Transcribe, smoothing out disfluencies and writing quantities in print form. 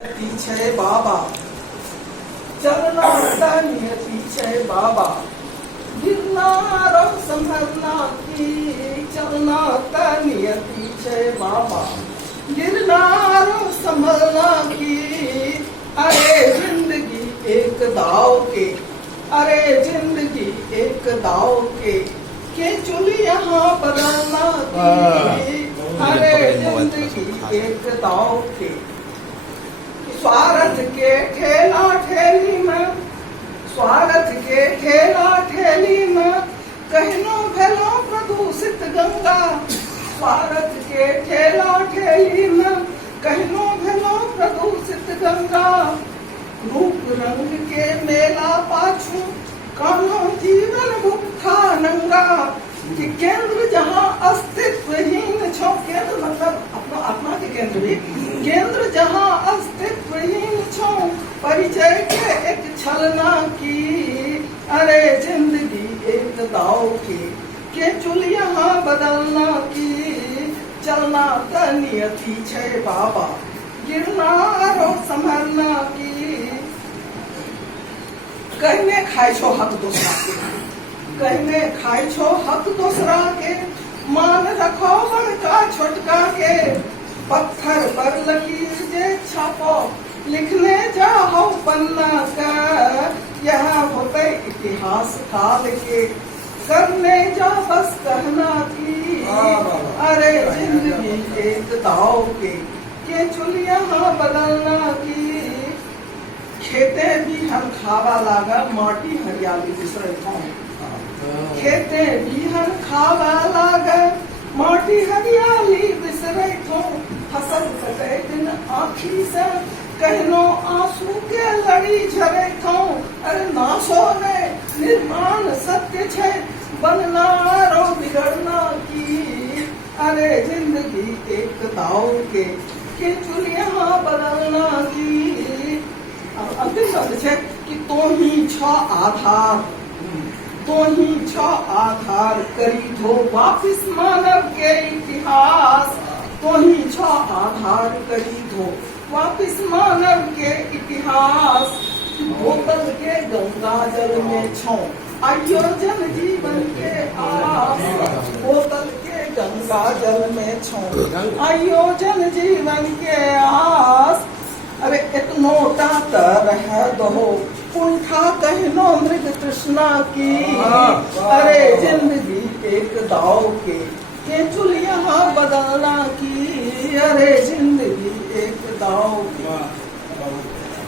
पीछे बाबा चलना नियति छे बाबा गिरना रो संभरना की चलना नियति छे बाबा गिरना रो संभलना की। अरे जिंदगी एक दाव के, अरे जिंदगी एक दाव के चुली यहाँ बदलना की। अरे जिंदगी एक दाव के स्वार्थ के ठेला ठेली में, स्वार्थ के ठेला ठेली में कहनो भेलो प्रदूषित गंगा। स्वार्थ के ठेला ठेली में कहनो भेलो प्रदूषित गंगा। रूप रंग के मेला पाछू कानो जीवन भूखा नंगा। कि केंद्र जहाँ अस्तित्वहीन छो, केंद्र मतलब अपना आत्मा के केंद्र भी, केंद्र जहाँ अस्तित्वहीन छो परिचय के एक छलना की। अरे जिंदगी एक दाव के चुल यहाँ बदलना की। चलना त नियति छे बाबा गिरना रो संभरना की। कहने खाए छो हक दूसरा के, कहने खाए छो हक दूसरा के, मान रखो बड़का छोटका के। पत्थर पर लकीर जे छापो लिखने जाओ पन्ना का। यह होते इतिहास काल के करने जा बस कहना की। अरे जिंदगी एक दाव के चुल यहाँ बदलना की। खेते भी हम खावा लागा माटी हरियाली बिसरे खाऊं। खेते बिहन खावा लागे माटी हरियाली बिसरे थो। फसल कटे दिन आँखी से कहनो आंसू के लड़ी झरे थो। अरे नासो ने निर्माण सत्य छे बनना रो बिगड़ना की। अरे जिंदगी एक दाव के चुल यहाँ बदलना की। अंतिम शब्द छे कि तो ही छ आधार, तो ही छ आधार करी धो वापिस मानव के इतिहास। तो ही छ आधार करी धो वापिस मानव के इतिहास। बोतल के गंगा जल में छो आयोजन जीवन के आस। बोतल के गंगा जल में छो आयोजन जीवन के आस। अरे इतनो तात रह दो कुंठा कहनो मृग तृष्णा की। अरे जिंदगी एक दाव के चुल यहाँ बदलना की। अरे जिंदगी एक दाव के